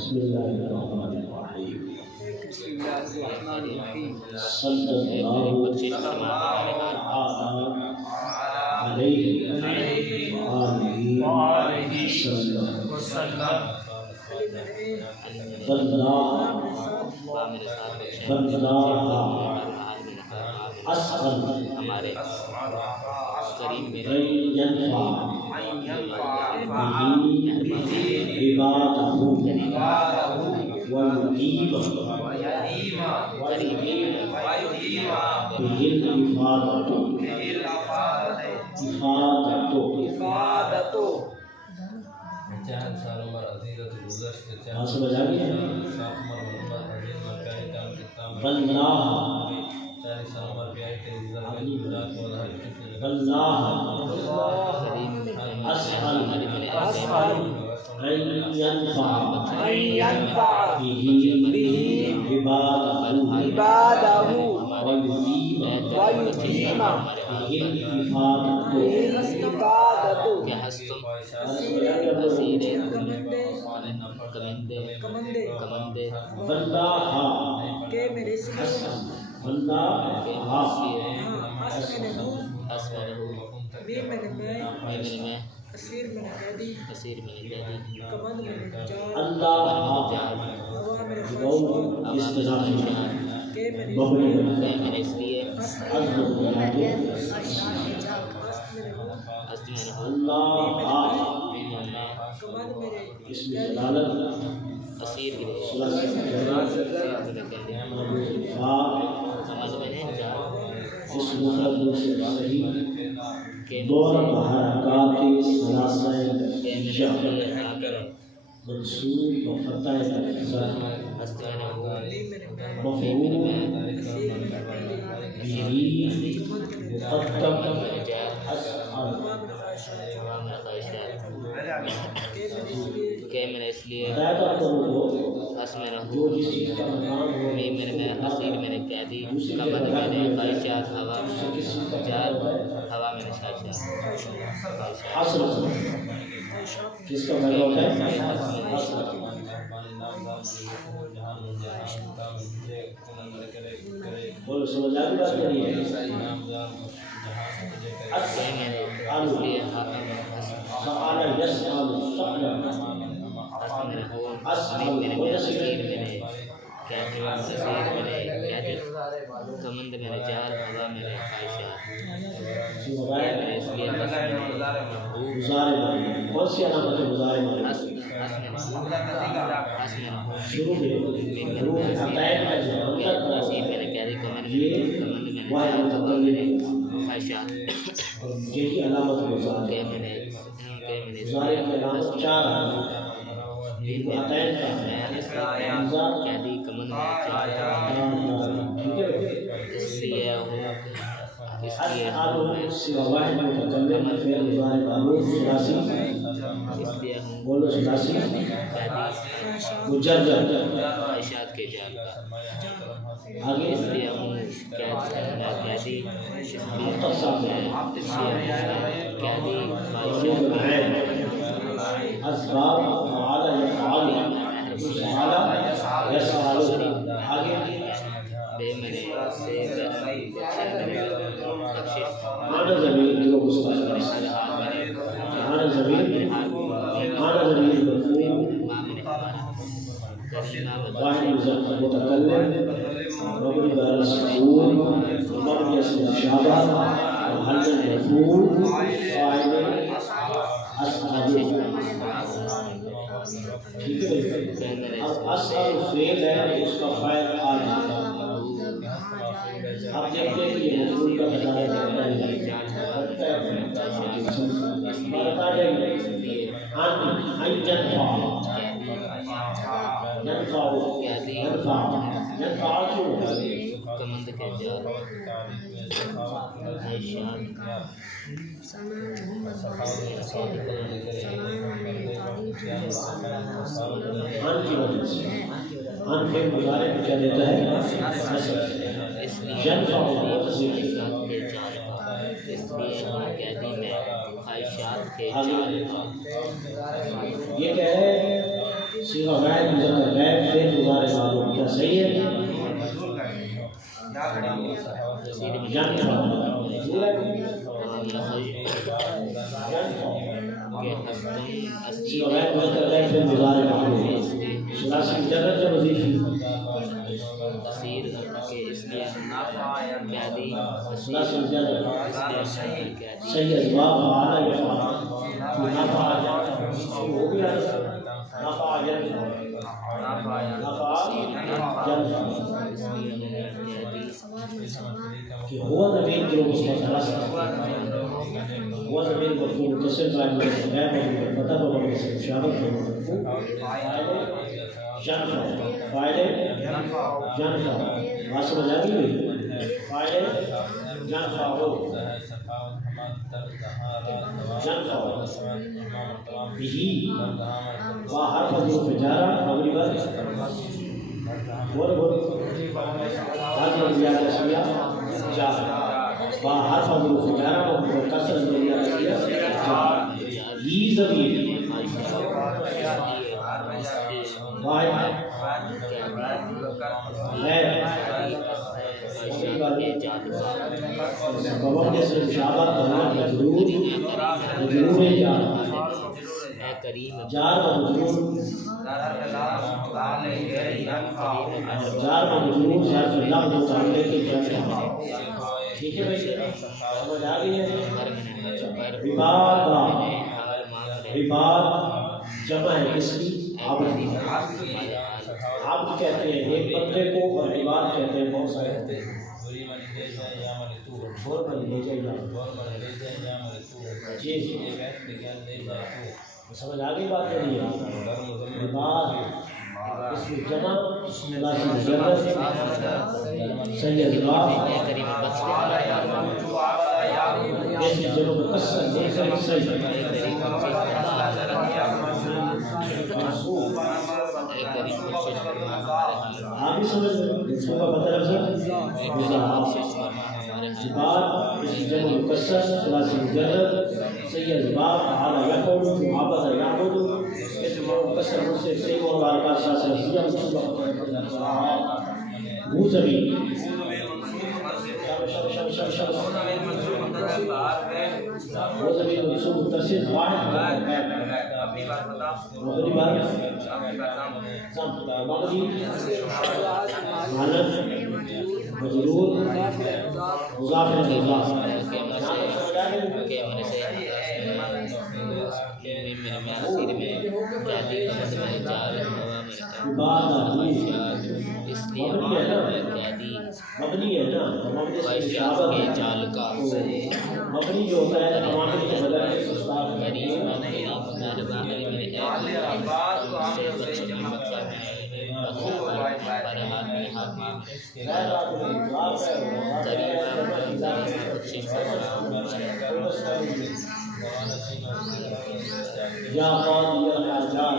بسم اللہ الرحمن الرحیم صلی اللہ علیہ وآلہ وسلم بندہ اسقل ہمارے کریم میں ینفع عبادہ ویقیم سمجھ آ گیا بلّاہ اسأل ان ينفع به عباده ويقيم به الإفادة کہ ہستم کمندے واللہ اسیر میں قیدی اللہ اس لیے اس میں جلالت اسیر کی اس مفرد سے صحیح دور حرکات ثلاثہ منصوب و فتح مفعول کہ میں نے اس لیے میرے میں اسیر میں نے قیدی کمند میں نے خواہشات ہوا میں نے حسن جس کا معنی ہوتا ہے بولو سمجھ آ گئی بات نہیں ہے کمند میں نے جال ہوا میں نے خواہشات کون سی علامت ہے مضارع میں شروع میں حروف عطائف میں جو یہی علامت مضارع ہے مضارع کی علامت چار ہے عطائف واحد متکلم فعل مضارع معروف ثلاثی بولو ثلاثی مجرد خواہشات کے جال کا آگے اس لیے ہوں قیدی اسباب فعل يفعل فعل يفعل آگے معنی ضمیر جو مستقبل معنی ضمیر مفعول واحد متکلم مبني على السكون وضرب اسم الشابه وحل المفعول فاعل اسعد ٹھیک ہے اب اسعد فعل ہے اس کا فاعل حال ہے اب دیکھتے ہیں کہ یہ مفعول کا بتایا جاتا ہے بتا دیں ان ينفع کمند کے جال ان کے مضارع میں کیا دیتا ہے خواہشات کے جال یہ کہہ رہے ہیں صيغة واحد مذكر غائب فعل مضارع معلوم کیا صحیح ہے؟ صيغة واحد مذكر غائب فعل مضارع معلوم ثلاثی مجرد یا وظیفی تصیر کے اس لیے قیادی ثلاثی مجرد صحیح اسباب فعال یا فعال نفع وہ بھی نفع ينفع هو ضمير جو مستقل هو ضمير مرفوع متصل بعد الغائب والمبتدا والاسم مشابه مرفوع فاعل ينفع ما سمجھ آ گئی فاعل ينفع به وحرف ظروف جارة مغرب وربط هذه الزيادة الأسمية جارة وحرف ظروف جارة وكسر الزيادة الأسمية جارة ي ضمير واحد غير بابا جیسے مشابہ مجرور جار جار و مجرور ظرف لفظ متعلق کے جمع ٹھیک ہے بھائی سمجھ آ گئی ہے عباد جمع ہے کس کی عبد کہتے ہیں ایک بندے کو اور عباد کہتے ہیں بہت سارے ہوتے ہیں جی سمجھ آگے بات کریے عباد اس میں جمع لازم مجرد صحیح اسباب اس میں جمع مکسر صحیح آپ بھی سمجھ اس کو پتہ لفظ عباد اس جمع مکسر ثلاثی مجرد صحیح اسباب فعل يفعل عبد يعبد اسم مكسر منصرف صحیح وحركات ثلاثه لفظيه منصوبه مو زمین وہ زمین منصوب متصل واحد مغرب مغرب مالک مجرور مضاف مضاف مبنی ہے نا مبنی جو ہوتا ہے عوامل کے بدل یا قاضی الحاجات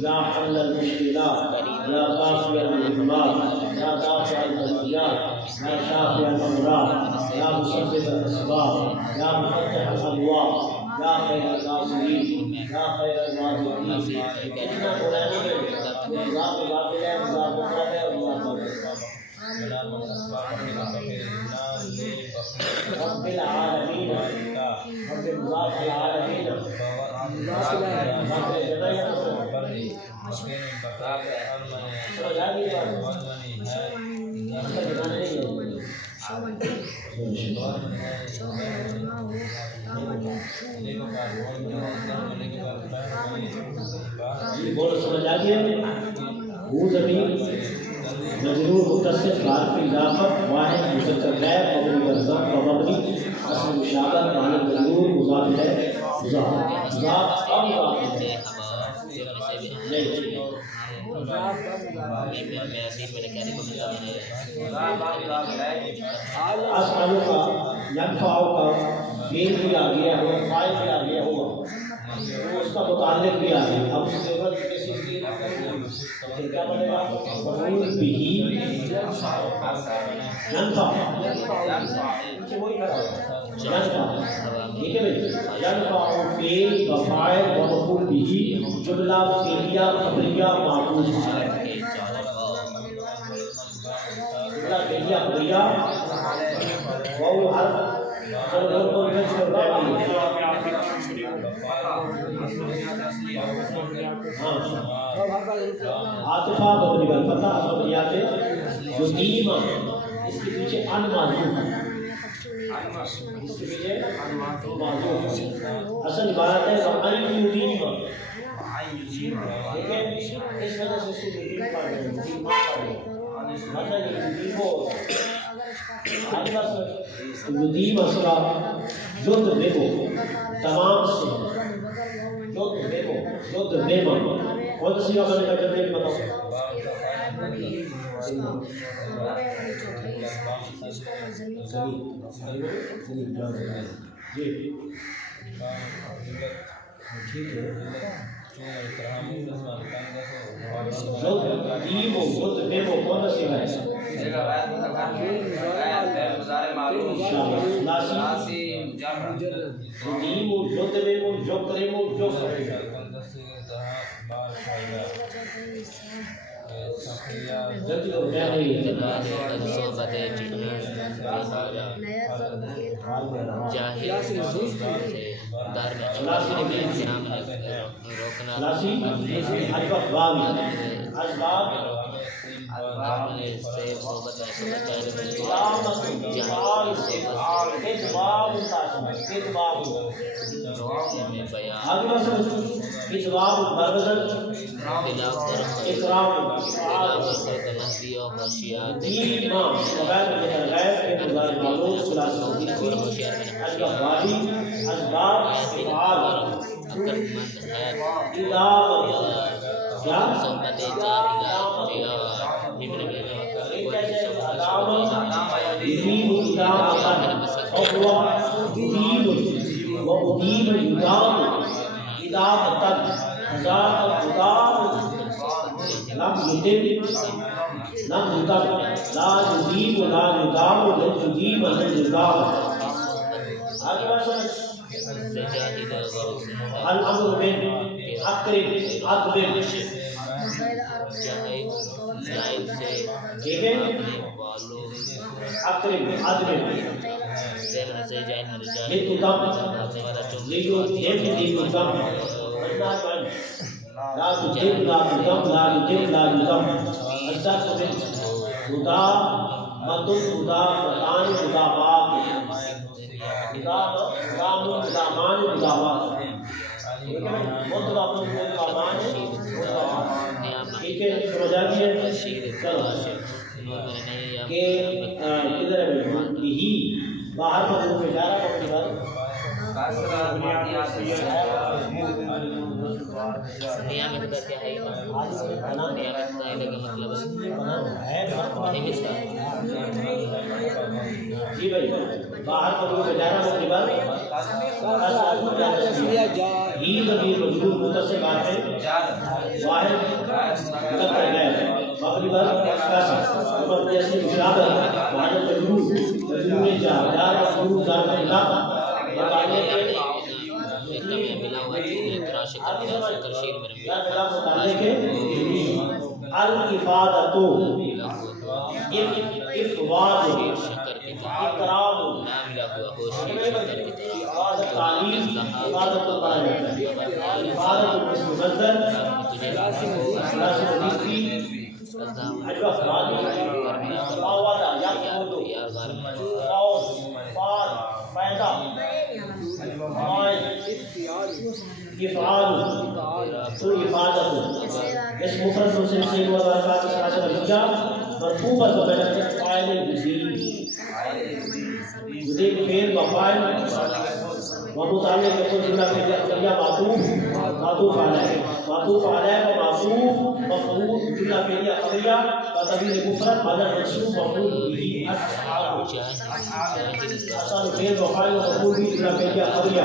یا حل المشکلات یا قافی المهمات یا دافع المنفیات یا شافع الامراض یا مسبب الاسباب یا مفتح الابواب یا خیر الناصرین یا خیر الواضحین اتنا قرآن میں مضاف باطل ہے مضاف مفرد ہے اور مضاف رب العالمین رب مضاف العالمین بولو سمجھ آ گیا وہ زمین مجرور متصل حرف اضافہ واحد مذکر غائب مبنی پر ضم و مبنی اصل مشابہ معنی مجرور مضاف ہے مضاف اسألو کا ينفع کا فعل بھی آ گیا ہوا فاعل بھی آ گیا ہوا اس کا متعلق بھی آ گیا. اب اس کے بعد کیا بنے گا؟ مفعول بھی ینفع ٹھیک ہے بھائی. ینفع فعل و فاعل و مفعول بھی جملہ فعلیہ خبریہ معطوف جملہ فعلیہ خبریہ وہ حرف عاطفہ مبنی بالفتح خبریات یدیم اس کے پیچھے ان معذوف ہے. اس کے پیچھے معذوف ہے. اصل عبارت ہے ان یدیم ٹھیک ہے. اس وجہ سے اس کو یدیم پڑھ رہے ہیں. مطلب یدیم ہو یدیم اصلا جد دیکھو تمام سے جد دیکھو جد دیما کون سی آپ نے کہتے ہیں بتاؤ. جی ٹھیک ہے. جد دیمو جد دیمو کون سی ہے؟ یدیمو جد دیمو جو کریمو جو کرے الامر بن اقرب اقبل ٹھیک ہے. اقرب اقبل لیکو تم لیکو دیم لیکو تم لا تجب لا تجب لا تجب لا تجب اجزاء کو خدا مدد خدا مدان خدا باق خدا مدام خدا مان خدا باق مطلب اپنے خدا مان ٹھیک ہے. سمجھا دیئے چلو کہ کدھر ہے بھی باہر پر وہ اشارہ کرنے پر نیامت کا کیا ہے؟ نیامت کا مطلب جی بھائی باہر پر وہ اشارہ کرنے پر ہی ضمیر مجرور متصل بات ہے واحد مقدر ہے مبنی بر اساس اور جیسے اشارہ واحد مجرور مجرور جا دار مجرور ذات اضافہ بتانے کے میں ملا ہوا ہے تراش کر شیر میں یا ملا متعلق ہے الافادۃ افواد اکرام ملا ہوا ہو شیر کی تعلیم عبادت کو پڑھا جاتا ہے. عبادت اس مقدر لازم حدیثی اجوا فرادی فاوادہ یقودو فوز فاد فائدہ افعال تو عبادت اس مفرد مسلم سے و برکات سلاسل الرجا مرفوع بغیر فاعل مزید مزید فعل وفاعل ومتعلق يكون جملة فعلية معطوف عليه معطوف عليه ومعطوف مفعول جملة فعلية خبرية وتبين مفرد بدل منصوب مفعول به أصل فعل وفاعل ومفعول به جملة فعلية خبرية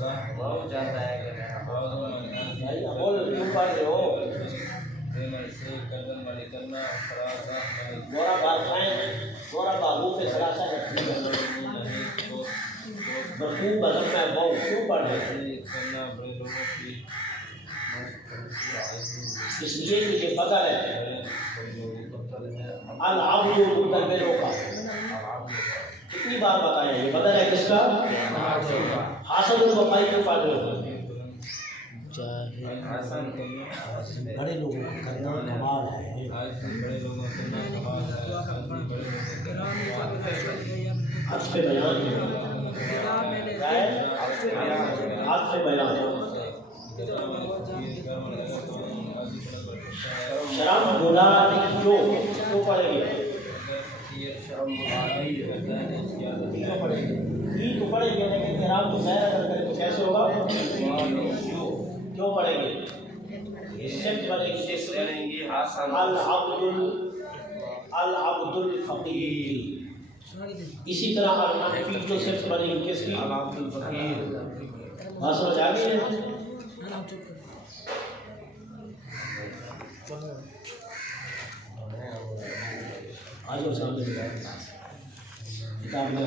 بہت جاتا ہے کہ بھائی بول کیوں پڑھ رہے ہو؟ گورا بادشاہیں گورا بابو کے سراسا مفہوم بدل میں بہت کیوں پڑھ رہے ہیں؟ اس لیے کہ یہ بدل ہے العبد مدبروں کا. کتنی بار بتایا یہ بدل ہے کس کا؟ حاصل الوفائی کیوں پڑھ رہے ہو؟ بڑے لوگوں کو کرنا کمال ہے. عطف بیان عطف بیان شرم بلانی کیوں پڑھیں گے؟ کیوں پڑھیں گے؟ تو پڑھیں گے لیکن شرم کو غیر اگر کریں تو کیسے ہوگا؟ کیوں پڑھیں گے؟ صفت بنے گی العبد الفقیر. اسی طرح الفقیر جو صفت بنے گی کس کی؟ العبد الفقیر. بات سمجھ آ گئی ہے؟ آج سامنے کتاب لے